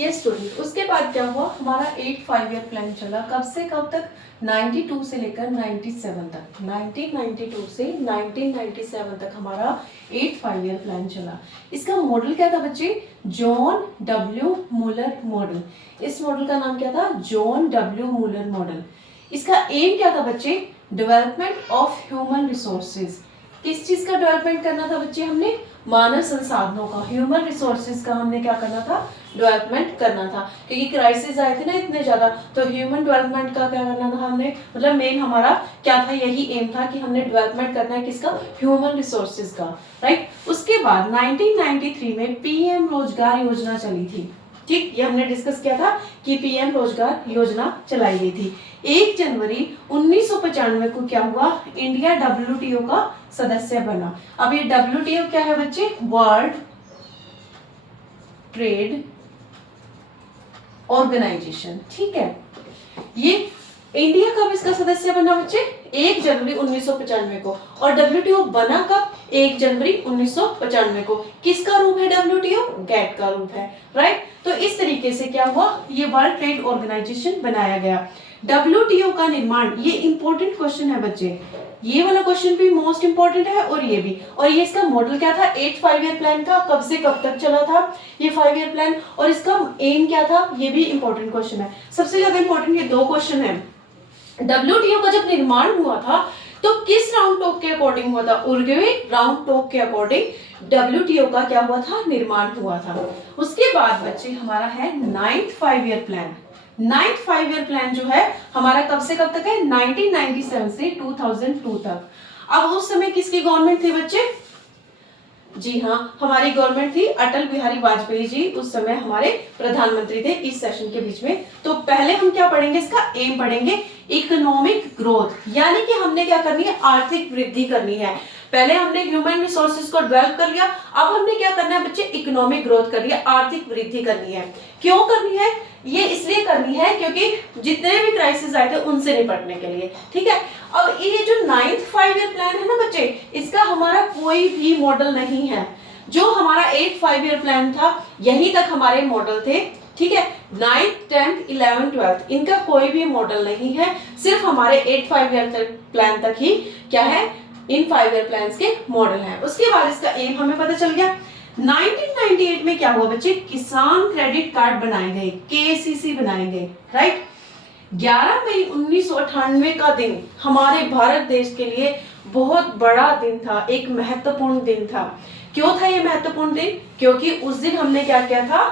ये स्टूडेंट, उसके बाद क्या हुआ, हमारा 8 5 ईयर प्लान चला, कब से कब तक, 92 से लेकर 97 तक, 1992 से 1997 तक हमारा 8 5 ईयर प्लान चला। इसका मॉडल क्या था बच्चे, जॉन डब्ल्यू मूलर मॉडल। इस मॉडल का नाम क्या था, जॉन डब्ल्यू मूलर मॉडल। इसका एम क्या था बच्चे, डेवलपमेंट ऑफ ह्यूमन रिसोर्सेज। किस चीज का डेवलपमेंट करना था बच्चे, हमने मानव संसाधनों का, ह्यूमन रिसोर्सेज का हमने क्या करना था, डेवलपमेंट करना था। क्योंकि क्राइसिस आए थे ना इतने ज्यादा, तो ह्यूमन डेवलपमेंट का क्या करना था हमने, मतलब मेन हमारा क्या था, यही एम था कि हमने डेवलपमेंट करना है किसका, ह्यूमन रिसोर्सेज का, राइट। उसके बाद 1993 में पीएम रोजगार योजना चली थी, ठीक, ये हमने डिस्कस किया था कि पीएम रोजगार योजना चलाई गई थी। 1 जनवरी 1995 को क्या हुआ, इंडिया डब्ल्यूटीओ का सदस्य बना। अब ये डब्ल्यूटीओ क्या है बच्चे, वर्ल्ड ट्रेड ऑर्गेनाइजेशन, ठीक है। ये इंडिया कब इसका सदस्य बना बच्चे, 1 जनवरी 1995 को। और डब्ल्यूटीओ बना कब, 1 जनवरी 1995 को। किसका रूप है डब्ल्यूटीओ, गैट का रूप है, राइट। तो इस तरीके से क्या हुआ, ये वर्ल्ड ट्रेड ऑर्गेनाइजेशन बनाया गया। डब्ल्यूटीओ का निर्माण, ये इंपॉर्टेंट क्वेश्चन है बच्चे, ये वाला क्वेश्चन भी मोस्ट इंपॉर्टेंट है और ये भी। और ये इसका मॉडल क्या था, 8 5 ईयर प्लान का, कब से कब तक चला था ये 5 ईयर प्लान, और इसका एम क्या था, ये भी इंपॉर्टेंट क्वेश्चन है। सबसे ज्यादा इंपॉर्टेंट ये 2 क्वेश्चन है। डब्ल्यूटीओ का जब निर्माण हुआ था तो किस राउंड टॉक के अकॉर्डिंग हुआ था, उर्गवे राउंड टॉक के अकॉर्डिंग डब्ल्यूटीओ का क्या हुआ था, निर्माण हुआ था। उसके बाद बच्चे हमारा है 9th 5 year plan. 9th 5 year plan जो है हमारा कब से कब तक है, 1997 से 2002 तक। अब उस समय किसकी गवर्नमेंट थी बच्चे, जी हाँ, हमारी गवर्नमेंट थी अटल बिहारी वाजपेयी जी, उस समय हमारे प्रधानमंत्री थे इस सेशन के बीच में। तो पहले हम क्या पढ़ेंगे, इसका एम पढ़ेंगे, इकोनॉमिक ग्रोथ, यानी कि हमने क्या करनी है, आर्थिक वृद्धि करनी है। पहले हमने ह्यूमन रिसोर्सेज को डेवलप कर लिया, अब हमने क्या करना है बच्चे, इकोनॉमिक ग्रोथ करनी है, आर्थिक वृद्धि करनी है। क्यों करनी है, ये इसलिए करनी है क्योंकि जितने भी क्राइसिस आए थे उनसे निपटने के लिए, ठीक है। अब ये जो 9th 5 ईयर प्लान है ना बच्चे, इसका हमारा कोई भी मॉडल नहीं है। जो हमारा 8 5 ईयर प्लान था यहीं तक हमारे मॉडल थे, ठीक है। 9th 10th 11th 12th इनका कोई भी मॉडल नहीं है, सिर्फ हमारे 8 5 ईयर प्लान तक ही क्या है, इन 5 ईयर प्लान्स के मॉडल हैं। उसके बाद इसका एम हमें पता चल गया। 1998 में क्या हुआ बच्चे, किसान क्रेडिट कार्ड बनाए गए, केसीसी बनाए गए, राइट। 11 मई 1998 का दिन हमारे भारत देश के लिए बहुत बड़ा दिन था, एक महत्वपूर्ण दिन था। क्यों था ये महत्वपूर्ण दिन, क्योंकि उस दिन हमने क्या किया था,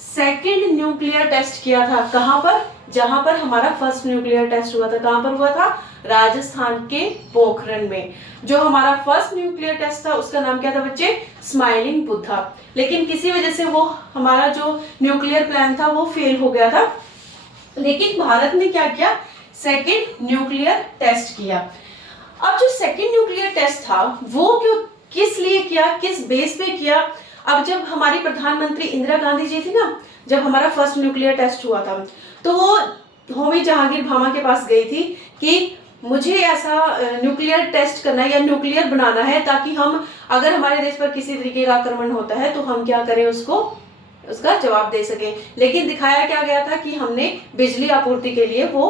सेकेंड न्यूक्लियर टेस्ट किया था। कहां पर, जहां पर हमारा फर्स्ट न्यूक्लियर टेस्ट हुआ था, कहां पर हुआ था, राजस्थान के पोखरण में। जो हमारा फर्स्ट न्यूक्लियर टेस्ट था उसका नाम क्या था बच्चे, स्माइलिंग बुद्धा। लेकिन किसी वजह से वो हमारा जो न्यूक्लियर प्लान था वो फेल हो गया था, लेकिन भारत ने क्या किया, सेकेंड न्यूक्लियर टेस्ट किया। अब जो सेकेंड न्यूक्लियर टेस्ट था वो क्यों, किस लिए किया, किस बेस पे किया। अब जब हमारी प्रधानमंत्री इंदिरा गांधी जी थी ना, जब हमारा फर्स्ट न्यूक्लियर टेस्ट हुआ था तो वो होमी जहांगीर भामा के पास गई थी कि मुझे ऐसा न्यूक्लियर टेस्ट करना है या न्यूक्लियर बनाना है ताकि हम, अगर हमारे देश पर किसी तरीके का आक्रमण होता है तो हम क्या करें, उसको उसका जवाब दे सके। लेकिन दिखाया क्या गया था कि हमने बिजली आपूर्ति के लिए वो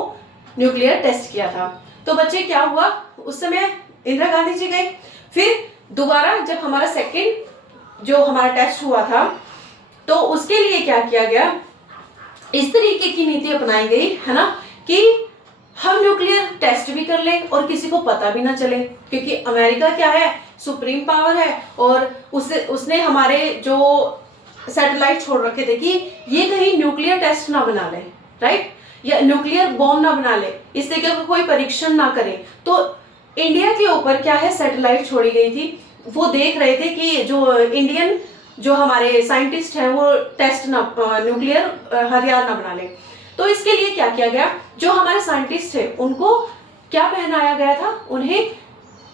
न्यूक्लियर टेस्ट किया था। तो बच्चे क्या हुआ, उस समय इंदिरा गांधी जी गए, फिर दोबारा जब हमारा सेकेंड जो हमारा टेस्ट हुआ था तो उसके लिए क्या किया गया, इस तरीके की नीति अपनाई गई है ना, कि हम न्यूक्लियर टेस्ट भी कर ले और किसी को पता भी ना चले, क्योंकि अमेरिका क्या है, सुप्रीम पावर है, और उसने हमारे जो सैटेलाइट छोड़ रखे थे कि ये कहीं न्यूक्लियर टेस्ट ना बना ले, राइट, या न्यूक्लियर बॉम्ब ना बना ले, इस तरीके का कोई परीक्षण ना करे। तो इंडिया के ऊपर क्या है, सैटेलाइट छोड़ी गई थी, वो देख रहे थे कि जो इंडियन जो हमारे साइंटिस्ट हैं वो टेस्ट ना, न्यूक्लियर हथियार ना बना ले। तो इसके लिए क्या किया गया, जो हमारे साइंटिस्ट थे उनको क्या पहनाया गया था, उन्हें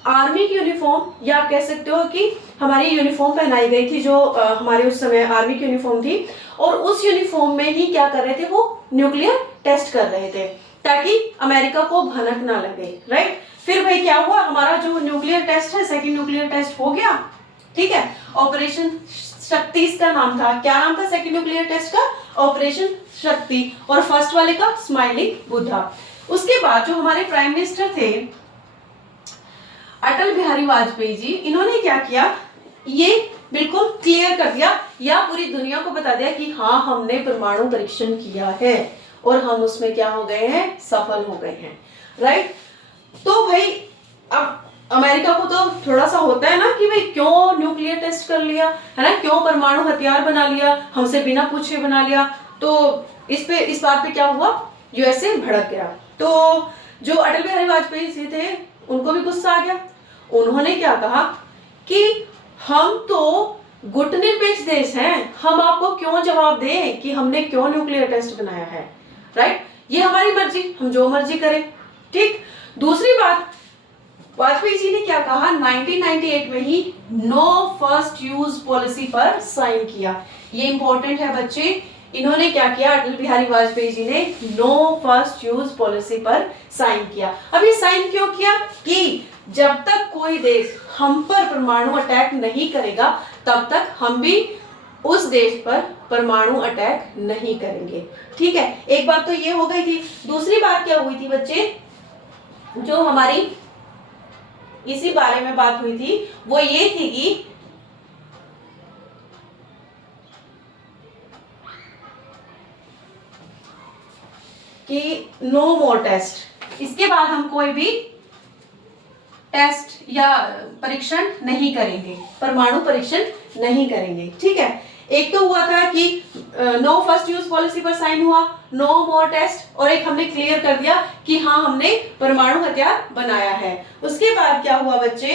आर्मी की यूनिफॉर्म, या आप कह सकते हो कि हमारी यूनिफॉर्म पहनाई गई थी, जो हमारे उस समय आर्मी की यूनिफॉर्म थी, और उस यूनिफॉर्म में ही क्या कर रहे थे, वो न्यूक्लियर टेस्ट कर रहे थे ताकि अमेरिका को भनक ना लगे, राइट। फिर भाई क्या हुआ, हमारा जो न्यूक्लियर टेस्ट है, सेकेंड न्यूक्लियर टेस्ट हो गया, ठीक है। ऑपरेशन शक्ति इसका नाम था, क्या नाम था सेकेंड न्यूक्लियर टेस्ट का, ऑपरेशन शक्ति और फर्स्ट वाले का स्माइलिंग बुद्धा। उसके बाद जो हमारे प्राइम मिनिस्टर थे अटल बिहारी वाजपेयी जी, इन्होंने क्या किया, ये बिल्कुल क्लियर कर दिया या पूरी दुनिया को बता दिया कि हाँ हमने परमाणु परीक्षण किया है और हम उसमें क्या हो गए हैं, सफल हो गए हैं, राइट। तो भाई अब अमेरिका को तो थोड़ा सा होता है ना कि भाई क्यों न्यूक्लियर टेस्ट कर लिया, है ना, क्यों परमाणु हथियार बना लिया, हमसे बिना पूछे बना लिया। तो इस बात पे क्या हुआ, यूएसए भड़क गया। तो जो अटल बिहारी वाजपेयी जी थे उनको भी गुस्सा आ गया। उन्होंने क्या कहा कि हम तो गुटनिरपेक्ष देश हैं, हम आपको क्यों जवाब दें कि हमने क्यों न्यूक्लियर टेस्ट बनाया है, राइट। ये हमारी मर्जी, हम जो मर्जी करें, ठीक। दूसरी बात, वाजपेयी जी ने क्या कहा, 1998 में ही नो फर्स्ट यूज पॉलिसी पर साइन किया। ये इंपॉर्टेंट है बच्चे, इन्होंने क्या किया, अटल बिहारी वाजपेयी जी ने नो फर्स्ट यूज पॉलिसी पर साइन किया। अब ये साइन क्यों किया कि जब तक कोई देश हम पर परमाणु अटैक नहीं करेगा तब तक हम भी उस देश पर परमाणु अटैक नहीं करेंगे, ठीक है। एक बात तो ये हो गई थी। दूसरी बात क्या हुई थी बच्चे, जो हमारी इसी बारे में बात हुई थी वो ये थी कि नो मोर टेस्ट, इसके बाद हम कोई भी टेस्ट या परीक्षण नहीं करेंगे, परमाणु परीक्षण नहीं करेंगे, ठीक है। एक तो हुआ था कि नो फर्स्ट यूज पॉलिसी पर साइन हुआ, नो मोर टेस्ट, और एक हमने क्लियर कर दिया कि हाँ हमने परमाणु हथियार बनाया है। उसके बाद क्या हुआ बच्चे,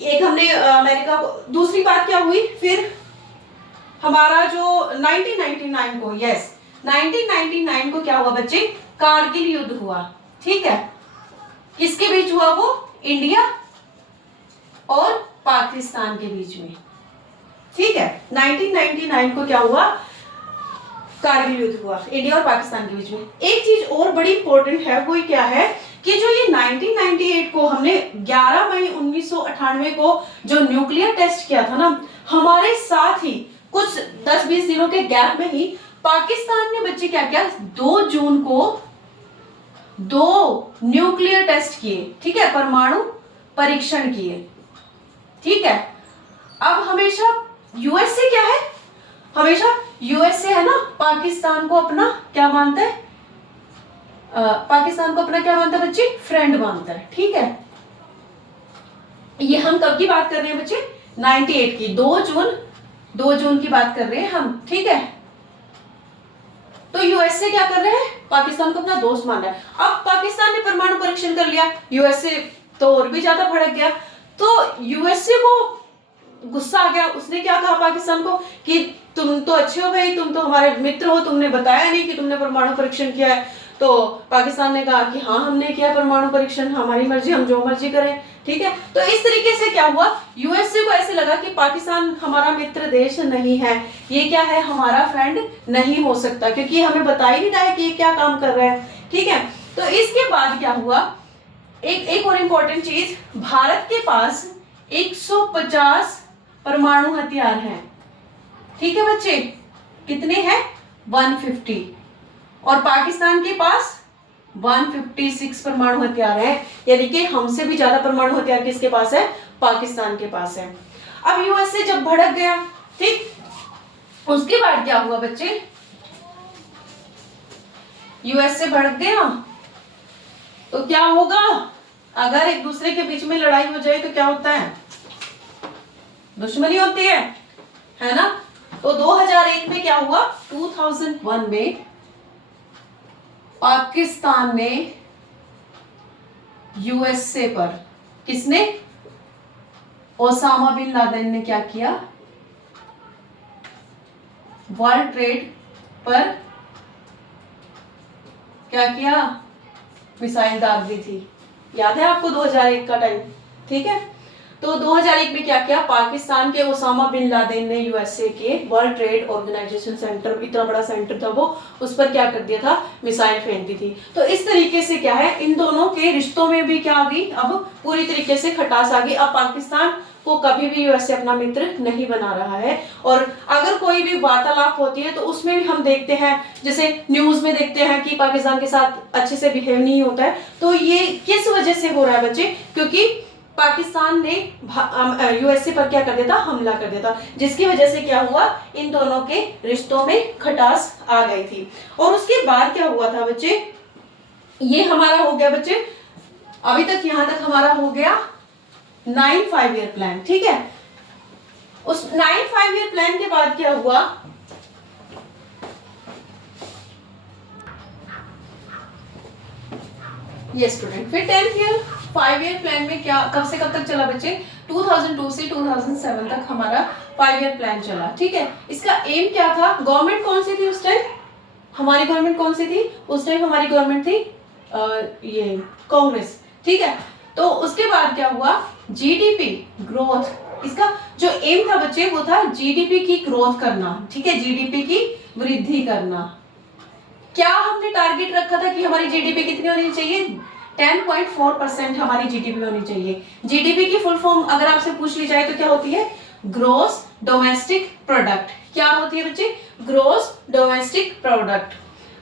एक हमने अमेरिका को, दूसरी बात क्या हुई फिर, हमारा जो 1999 को, यस 1999 को क्या हुआ बच्चे, कारगिल युद्ध हुआ, ठीक है। किसके बीच हुआ वो, इंडिया और पाकिस्तान के बीच में, ठीक है। 1999 को क्या हुआ, कारगिल युद्ध हुआ इंडिया और पाकिस्तान के बीच में। एक चीज और बड़ी इंपॉर्टेंट है, वो क्या है कि जो ये 1998 को हमने 11 मई 1998 को जो न्यूक्लियर टेस्ट किया था ना, हमारे साथ ही कुछ 10-20 दिनों के गैप में ही पाकिस्तान ने बच्चे क्या किया, 2 जून को 2 न्यूक्लियर टेस्ट किए, ठीक है, परमाणु परीक्षण किए, ठीक है। अब हमेशा यूएसए क्या है, हमेशा यूएसए है ना पाकिस्तान को अपना क्या मानता है, पाकिस्तान को अपना क्या मानता है बच्चे, फ्रेंड मानता है, ठीक है। ये हम कब की बात कर रहे हैं बच्चे, 98 की, 2 जून की बात कर रहे हैं हम, ठीक है। तो यूएसए क्या कर रहे हैं, पाकिस्तान को अपना दोस्त मान रहा है। अब पाकिस्तान ने परमाणु परीक्षण कर लिया, यूएसए तो और भी ज्यादा भड़क गया। तो यूएसए को गुस्सा आ गया, उसने क्या कहा पाकिस्तान को कि तुम तो अच्छे हो भाई, तुम तो हमारे मित्र हो, तुमने बताया नहीं कि तुमने परमाणु परीक्षण किया है। तो पाकिस्तान ने कहा कि हाँ हमने किया परमाणु परीक्षण, हमारी मर्जी, हम जो मर्जी करें, ठीक है। तो इस तरीके से क्या हुआ, यूएसए को ऐसे लगा कि पाकिस्तान हमारा मित्र देश नहीं है, ये क्या है, हमारा फ्रेंड नहीं हो सकता, क्योंकि हमें बता ही नहीं रहा है कि ये क्या काम कर रहा है, ठीक है। तो इसके बाद क्या हुआ, एक और इम्पोर्टेंट चीज, भारत के पास 150 परमाणु हथियार हैं, ठीक है बच्चे, कितने हैं, 150, और पाकिस्तान के पास 156 परमाणु हथियार है, यानी कि हमसे भी ज्यादा परमाणु हथियार किसके पास है, पाकिस्तान के पास है। अब यूएसए जब भड़क गया, ठीक, उसके बाद क्या हुआ बच्चे, यूएसए भड़क गया तो क्या होगा, अगर एक दूसरे के बीच में लड़ाई हो जाए तो क्या होता है, दुश्मनी होती है ना। तो 2001 में क्या हुआ, 2001 में पाकिस्तान ने यूएसए पर, किसने, ओसामा बिन लादेन ने क्या किया, वर्ल्ड ट्रेड पर क्या किया, मिसाइल दाग दी थी, याद है आपको 2001 का टाइम, ठीक है। तो 2001 में क्या किया, पाकिस्तान के ओसामा बिन लादेन ने यूएसए के वर्ल्ड ट्रेड ऑर्गेनाइजेशन सेंटर, इतना बड़ा सेंटर था वो, उस पर क्या कर दिया था, मिसाइल फेंक दी थी। तो इस तरीके से क्या है, इन दोनों के रिश्तों में भी क्या आ गई, अब पूरी तरीके से खटास आ गई। अब पाकिस्तान को कभी भी यूएसए अपना मित्र नहीं बना रहा है, और अगर कोई कोई भी वार्तालाप होती है तो उसमें भी हम देखते हैं, जैसे न्यूज में देखते हैं कि पाकिस्तान के साथ अच्छे से बिहेव नहीं होता है। तो ये किस वजह से हो रहा है बच्चे? क्योंकि पाकिस्तान ने यूएसए पर क्या कर दिया था, हमला कर दिया था, जिसकी वजह से क्या हुआ, इन दोनों के रिश्तों में खटास आ गई थी। और उसके बाद क्या हुआ था बच्चे, ये हमारा हो गया बच्चे, अभी तक यहां तक हमारा हो गया 9 5 ईयर प्लान। ठीक है, उस 9 5 ईयर प्लान के बाद क्या हुआ, ये स्टूडेंट, फिर 10 ईयर 5 ईयर प्लान में क्या, कब से कब तक चला बच्चे, 2002 से 2007 तक हमारा 5 ईयर प्लान चला। ठीक है, इसका एम क्या था, गवर्नमेंट कौन सी थी उस टाइम, हमारी गवर्नमेंट कौन सी थी उस टाइम, हमारी गवर्नमेंट थी ये कांग्रेस। ठीक है, तो उसके बाद क्या हुआ, जीडीपी ग्रोथ, इसका जो एम था बच्चे वो था जीडीपी की ग्रोथ करना। ठीक है, जीडीपी की वृद्धि करना। क्या हमने टारगेट रखा था कि हमारी जीडीपी कितनी होनी चाहिए, 10.4% हमारी जीडीपी होनी चाहिए। जीडीपी की फुल फॉर्म अगर आपसे पूछ ली जाए तो क्या होती है, ग्रोस डोमेस्टिक प्रोडक्ट। क्या होती है बच्चे, ग्रोस डोमेस्टिक प्रोडक्ट।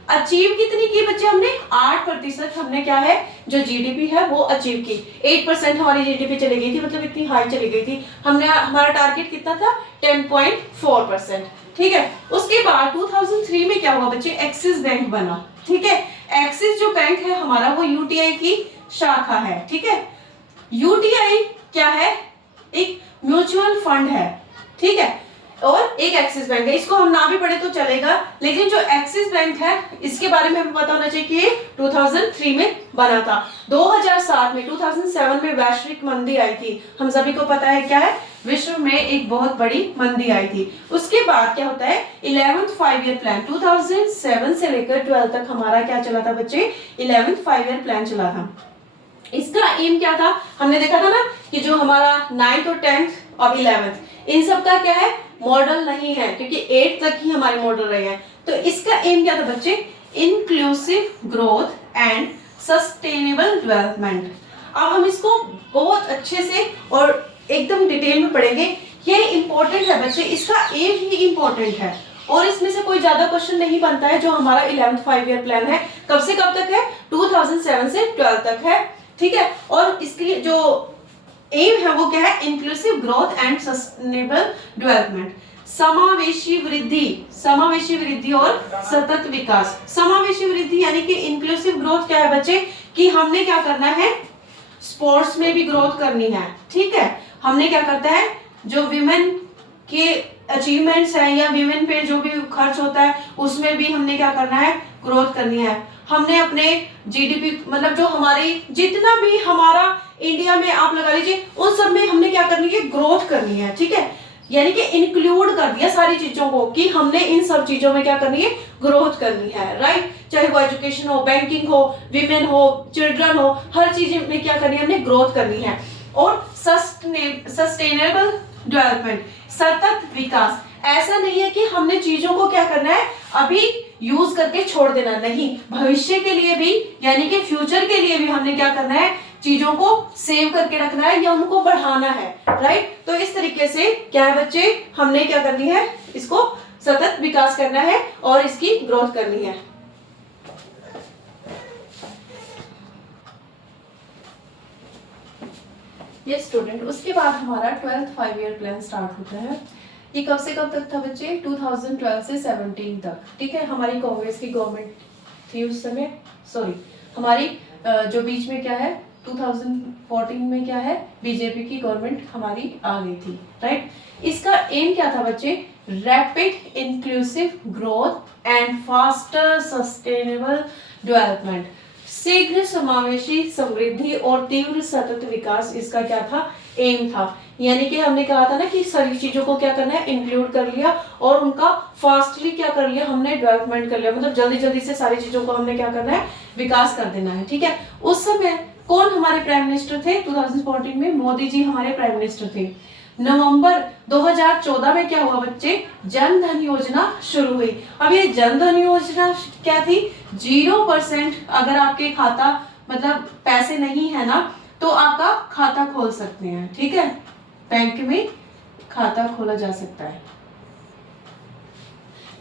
अचीव कितनी की बच्चे हमने, 8% हमने क्या है, जो जीडीपी है वो अचीव की। 8% हमारी जीडीपी चली गई थी, मतलब इतनी हाई चली गई थी। हमने, हमारा टारगेट कितना था, 10.4%। ठीक है, उसके बाद 2003 में क्या हुआ बच्चे, एक्सिस बैंक बना। ठीक है, एक्सिस जो बैंक है हमारा वो यूटीआई की शाखा है। ठीक है, यूटीआई क्या है, एक म्यूचुअल फंड है। ठीक है, और एक एक्सिस बैंक है, इसको हम ना भी पढ़े तो चलेगा, लेकिन जो एक्सिस बैंक है इसके बारे में हमें पता होना चाहिए कि 2003 में बना था। 2007 में 2007 में वैश्विक मंदी आई थी, हम सभी को पता है क्या है, विश्व में एक बहुत बड़ी मंदी आई थी। उसके बाद क्या होता है, 11th 5 ईयर प्लान, 2007 से लेकर 12 तक हमारा क्या चला था बच्चे, 11th 5 ईयर प्लान चला था। इसका एम क्या था, हमने देखा था ना कि जो हमारा 9th और 10th और 11th इन सब का क्या है, मॉडल नहीं है, क्योंकि 8 तक ही हमारे मॉडल रहे हैं। तो इसका एम क्या था बच्चे, inclusive growth and sustainable development. अब हम इसको बहुत अच्छे से और एकदम डिटेल में पढ़ेंगे, ये इंपॉर्टेंट है बच्चे, इसका एम ही इंपॉर्टेंट है और इसमें से कोई ज्यादा क्वेश्चन नहीं बनता है। जो हमारा 11th 5 ईयर प्लान है कब से कब तक है, 2007 से 12 तक है। ठीक है, और इसकी जो एम है वो क्या है, inclusive growth and sustainable development, समावेशी वृद्धि और सतत विकास। समावेशी वृद्धि यानी कि इंक्लूसिव ग्रोथ क्या है बच्चे, कि हमने क्या करना है, स्पोर्ट्स में भी ग्रोथ करनी है। ठीक है, हमने क्या करता है, जो विमेन के अचीवमेंट्स है या विमेन पे जो भी खर्च होता है उसमें भी हमने क्या करना है, ग्रोथ करनी है। हमने अपने जीडीपी, मतलब जो हमारी जितना भी हमारा इंडिया में आप लगा लीजिए, उन सब में हमने क्या करनी है, ग्रोथ करनी है। ठीक है, यानी कि इंक्लूड कर दिया सारी चीजों को कि हमने इन सब चीजों में क्या करनी है, ग्रोथ करनी है। राइट, चाहे वो एजुकेशन हो, बैंकिंग हो, विमेन हो, चिल्ड्रन हो, हर चीज में क्या करनी है, हमने ग्रोथ करनी है। और सस्टेनेबल डेवलपमेंट, सतत विकास। ऐसा नहीं है कि हमने चीजों को क्या करना है, अभी यूज करके छोड़ देना, नहीं, भविष्य के लिए भी यानी कि फ्यूचर के लिए भी हमने क्या करना है, चीजों को सेव करके रखना है या उनको बढ़ाना है। राइट, तो इस तरीके से क्या है बच्चे, हमने क्या करनी है, इसको सतत विकास करना है और इसकी ग्रोथ करनी है। ये स्टूडेंट, उसके बाद हमारा 12th 5 ईयर प्लान स्टार्ट होता है। ये कब से कब तक था बच्चे, 2012 से 17 तक। ठीक है, हमारी कांग्रेस की गवर्नमेंट थी उस समय, सॉरी हमारी जो बीच में क्या है 2014 में क्या है, बीजेपी की गवर्नमेंट हमारी आ गई थी। राइट, इसका एम क्या था बच्चे, rapid inclusive growth and faster sustainable development, शीघ्र समावेशी समृद्धि और तीव्र सतत विकास, इसका क्या था, एम था। यानी कि हमने कहा था ना कि सारी चीजों को क्या करना है, इंक्लूड कर लिया और उनका फास्टली क्या कर लिया, हमने डेवलपमेंट कर लिया, मतलब जल्दी जल्दी से सारी चीजों को हमने क्या करना है, विकास कर देना है। ठीक है, उस समय कौन हमारे प्राइम मिनिस्टर थे, 2014 में मोदी जी हमारे प्राइम मिनिस्टर थे। नवंबर 2014 में क्या हुआ बच्चे, जन धन योजना शुरू हुई। अब ये जन धन योजना क्या थी, 0% अगर आपके खाता मतलब पैसे नहीं है ना तो आपका खाता खोल सकते हैं। ठीक है, बैंक में खाता खोला जा सकता है।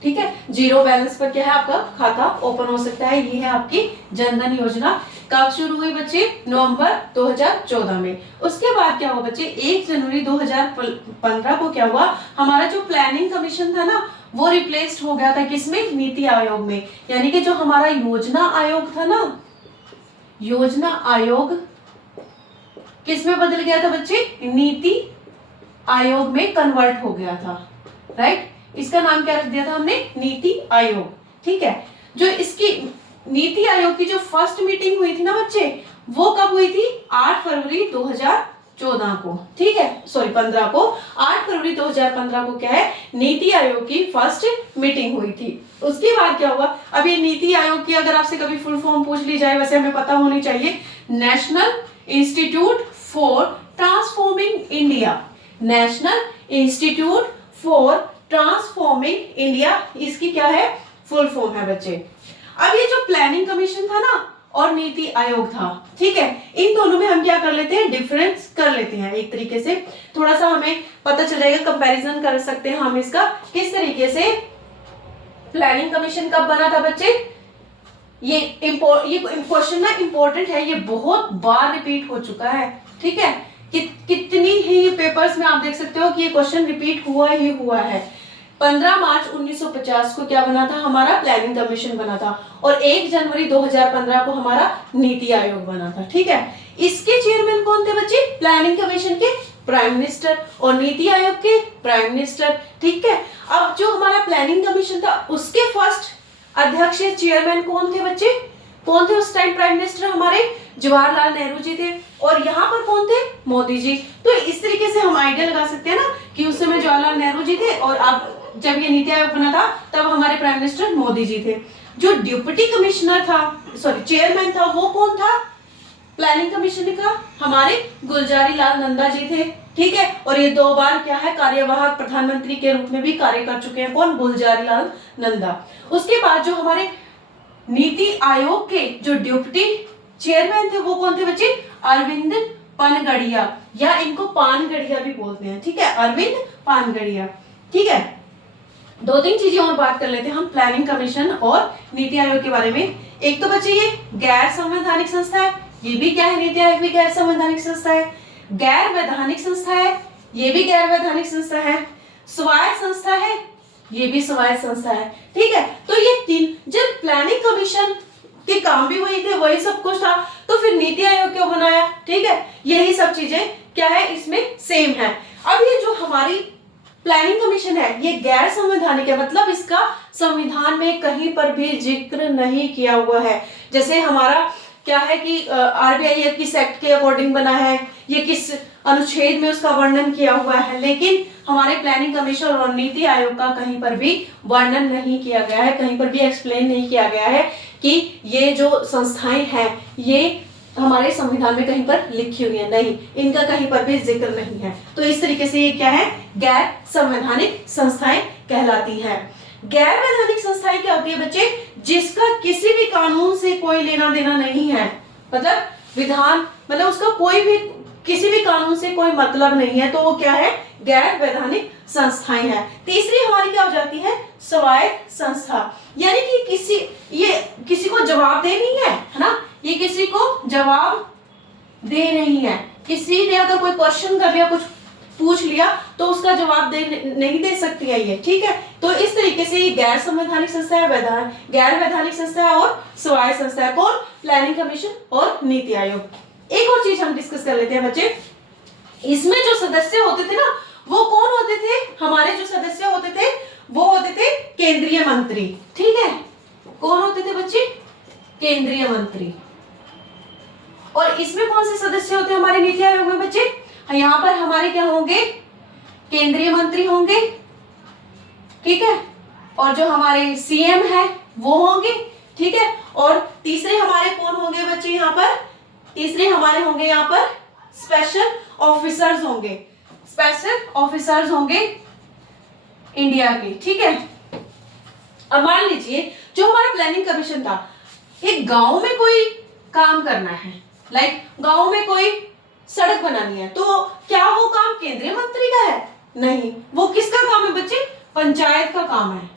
ठीक है, जीरो बैलेंस पर क्या है आपका खाता ओपन हो सकता है। ये है आपकी जनधन योजना। कब शुरू हुई बच्चे? नवंबर 2014 में। उसके बाद क्या हुआ बच्चे? 1 जनवरी 2015 को क्या हुआ, हमारा जो प्लानिंग कमीशन था ना वो रिप्लेस्ड हो गया था किसमें? नीति आयोग में। यानी कि जो हमारा योजना आयोग था ना, योजना आयोग किस में बदल गया था बच्चे? नीति आयोग में कन्वर्ट हो गया था, राइट। इसका नाम क्या रख दिया था हमने? नीति आयोग। ठीक है, जो इसकी नीति आयोग की जो फर्स्ट मीटिंग हुई थी ना बच्चे, वो कब हुई थी? 8 फरवरी 2014 को। ठीक है, सॉरी 15 को। 8 फरवरी 2015 को क्या है? नीति आयोग की फर्स्ट मीटिंग हुई थी। उसके बाद क्या हुआ? अब ये नीति आयोग की अगर आपसे कभी फुल फॉर्म पूछ ली जाए, वैसे हमें पता होनी चाहिए, national institute for transforming India. National institute for transforming India, इसकी क्या है? फुल फॉर्म है बच्चे। अब ये जो प्लानिंग कमीशन था ना और नीति आयोग था, ठीक है, इन दोनों में हम क्या कर लेते हैं? डिफरेंस कर लेते हैं एक तरीके से। थोड़ा सा हमें पता चल जाएगा, कंपैरिजन कर सकते हैं हम इसका किस तरीके से। प्लानिंग कमीशन कब बना था बच्चे? ये क्वेश्चन ना इंपॉर्टेंट है, ये बहुत बार रिपीट हो चुका है। ठीक है, कितनी ही पेपर्स में आप देख सकते हो कि ये क्वेश्चन रिपीट हुआ ही हुआ है। 15 मार्च 1950 को क्या बना था? हमारा प्लानिंग कमीशन बना था। और 1 जनवरी 2015 को हमारा नीति आयोग बना था। ठीक है, इसके चेयरमैन कौन थे बच्चे? प्लानिंग कमीशन के प्राइम मिनिस्टर और नीति आयोग के प्राइम मिनिस्टर। ठीक है, अब जो हमारा प्लानिंग कमीशन था उसके फर्स्ट अध्यक्ष चेयरमैन कौन थे बच्चे? कौन थे उस टाइम प्राइम मिनिस्टर? हमारे जवाहरलाल नेहरू जी थे। और यहाँ पर कौन थे? मोदी जी। तो इस तरीके से हम आइडिया लगा सकते हैं ना कि उस समय जवाहरलाल नेहरू जी थे और अब जब ये नीति आयोग बना था तब हमारे प्राइम मिनिस्टर मोदी जी थे। जो डिप्टी कमिश्नर था, सॉरी चेयरमैन था, वो कौन था प्लानिंग कमीशन का? हमारे गुलजारी लाल नंदा जी थे। ठीक है, और ये 2 बार क्या है? कार्यवाहक प्रधानमंत्री के रूप में भी कार्य कर चुके हैं। कौन? गुलजारी लाल नंदा। उसके बाद जो हमारे नीति आयोग के जो डिप्टी चेयरमैन थे वो कौन थे बच्चे? अरविंद पानगड़िया, या इनको पानगड़िया भी बोलते हैं। ठीक है, अरविंद पानगड़िया। ठीक है, 2-3 चीजें और बात कर लेते हैं हम प्लानिंग कमीशन और नीति आयोग के बारे में। एक तो बच्चे ये गैर संवैधानिक संस्था है, ये भी क्या है? नीति आयोग भी गैर संवैधानिक संस्था है। गैर वैधानिक संस्था है, ये भी गैर वैधानिक संस्था है। स्वायत्त संस्था है, ये भी स्वायत्त संस्था है। ठीक है, तो ये 3, जब प्लानिंग कमीशन के काम भी वही थे, वही सब कुछ था, तो फिर नीति आयोग क्यों बनाया? ठीक है, यही सब चीजें क्या है इसमें सेम है। अब ये जो हमारी प्लानिंग कमीशन है ये गैर संवैधानिक है, मतलब इसका संविधान में कहीं पर भी जिक्र नहीं किया हुआ है। जैसे हमारा क्या है कि आरबीआई एक्ट एक्ट के अकॉर्डिंग बना है, ये किस अनुच्छेद में उसका वर्णन किया हुआ है, लेकिन हमारे प्लानिंग कमीशन और नीति आयोग का कहीं पर भी वर्णन नहीं किया गया है, कहीं पर भी एक्सप्लेन नहीं किया गया है कि ये जो संस्थाएं हैं ये हमारे संविधान में कहीं पर लिखी हुई है। नहीं, इनका कहीं पर भी जिक्र नहीं है। तो इस तरीके से ये क्या है? गैर संवैधानिक संस्थाएं कहलाती हैं। गैर वैधानिक संस्थाएं क्या होती है बच्चे? जिसका किसी भी कानून से कोई लेना देना नहीं है, मतलब विधान, मतलब उसका कोई भी किसी भी कानून से कोई मतलब नहीं है, तो वो क्या है? गैर वैधानिक संस्थाएं हैं। तीसरी हमारी क्या हो जाती है? स्वायत्त संस्था, यानी कि ये किसी को जवाबदेह नहीं है, है ना, ये किसी को जवाब दे नहीं है। किसी ने अगर कोई क्वेश्चन कर लिया, कुछ पूछ लिया, तो उसका जवाब नहीं दे सकती है ये। ठीक है, तो इस तरीके से ये गैर संवैधानिक संस्था है, गैर वैधानिक संस्था है और स्वायत्त संस्था है। कौन? प्लानिंग कमीशन और नीति आयोग। एक और चीज हम डिस्कस कर लेते हैं बच्चे, इसमें जो सदस्य होते थे ना वो कौन होते थे? हमारे जो सदस्य होते थे वो होते थे केंद्रीय मंत्री। ठीक है, कौन होते थे बच्चे? केंद्रीय मंत्री। और इसमें कौन से सदस्य होते हैं हमारे नीति आयोग में बच्चे? यहाँ पर हमारे क्या होंगे? केंद्रीय मंत्री होंगे। ठीक है, और जो हमारे सीएम है वो होंगे। ठीक है, और तीसरे हमारे कौन होंगे बच्चे? यहाँ पर तीसरे हमारे होंगे यहाँ पर स्पेशल ऑफिसर्स होंगे, स्पेशल ऑफिसर्स होंगे इंडिया के। ठीक है, अब मान लीजिए जो हमारा प्लानिंग कमीशन था, एक गांव में कोई काम करना है, लाइक गांव में कोई सड़क बनानी है, तो क्या वो काम केंद्रीय मंत्री का है? नहीं, वो किसका काम है बच्चे? पंचायत का काम है।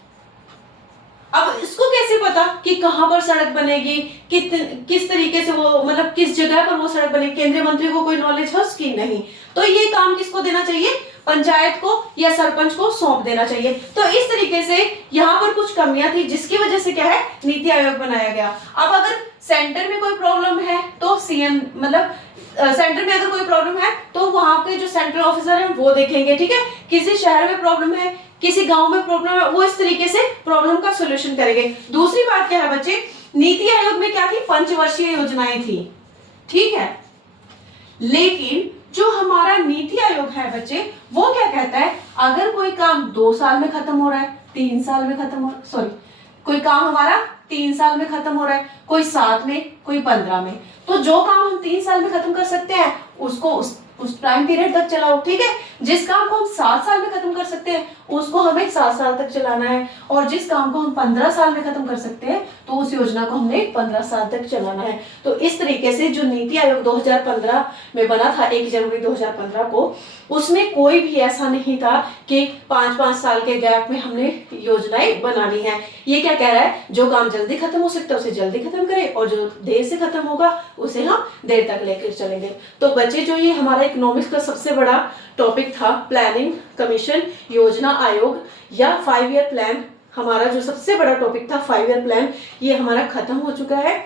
अब इसको कैसे पता कि कहाँ पर सड़क बनेगी, किस तरीके से वो मतलब किस जगह पर वो सड़क बनेगी, केंद्रीय मंत्री को कोई नॉलेज है उसकी? नहीं। तो ये काम किसको देना चाहिए? पंचायत को या सरपंच को सौंप देना चाहिए। तो इस तरीके से यहाँ पर कुछ कमियां थी जिसकी वजह से क्या है, नीति आयोग बनाया गया। अब अगर सेंटर में कोई प्रॉब्लम है तो सीएम मतलब सेंटर में अगर कोई प्रॉब्लम है तो वहां के जो सेंट्रल ऑफिसर है वो देखेंगे, ठीक है। किसी शहर में प्रॉब्लम है, किसी गांव में प्रॉब्लम है, वो इस तरीके से प्रॉब्लम का सॉल्यूशन करेंगे। दूसरी बात क्या है बच्चे, नीति आयोग में क्या थी, पंचवर्षीय योजनाएं थी, ठीक है। लेकिन जो हमारा नीति आयोग है बच्चे, वो क्या कहता है, अगर कोई काम 2 साल में खत्म हो रहा है, 3 साल में खत्म हो, सॉरी, कोई काम हमारा 3 साल में खत्म हो रहा है, कोई 7 में, कोई 15 में, तो जो काम हम 3 साल में खत्म कर सकते हैं उसको उस टाइम पीरियड तक चलाओ, ठीक है। जिस काम को हम 7 साल में खत्म कर सकते हैं उसको हमें 7 साल तक चलाना है, और जिस काम को हम 15 साल में खत्म कर सकते हैं तो उस योजना को हमने 15 साल तक चलाना है। तो इस तरीके से जो नीति आयोग 2015 में बना था, 1 जनवरी 2015 को, उसमें कोई भी ऐसा नहीं था कि 5-5 साल के गैप में हमने योजनाएं बनानी है। ये क्या कह रहा है, जो काम जल्दी खत्म हो सकता है उसे जल्दी खत्म करें, और जो देर से खत्म होगा उसे हम देर तक लेकर चलेंगे। तो बच्चे, जो ये हमारा इकोनॉमिक्स का सबसे बड़ा टॉपिक था, प्लानिंग कमीशन, योजना आयोग या 5 ईयर प्लान, हमारा जो सबसे बड़ा टॉपिक था 5 ईयर प्लान, ये हमारा खत्म हो चुका है।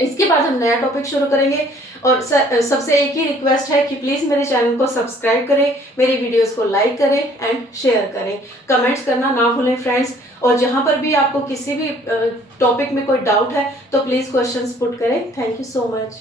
इसके बाद हम नया टॉपिक शुरू करेंगे। और सबसे एक ही रिक्वेस्ट है कि प्लीज मेरे चैनल को सब्सक्राइब करें, मेरी वीडियोस को लाइक करें एंड शेयर करें, कमेंट्स करना ना भूलें फ्रेंड्स। और जहां पर भी आपको किसी भी टॉपिक में कोई डाउट है तो प्लीज क्वेश्चंस पुट करें। Thank you so much.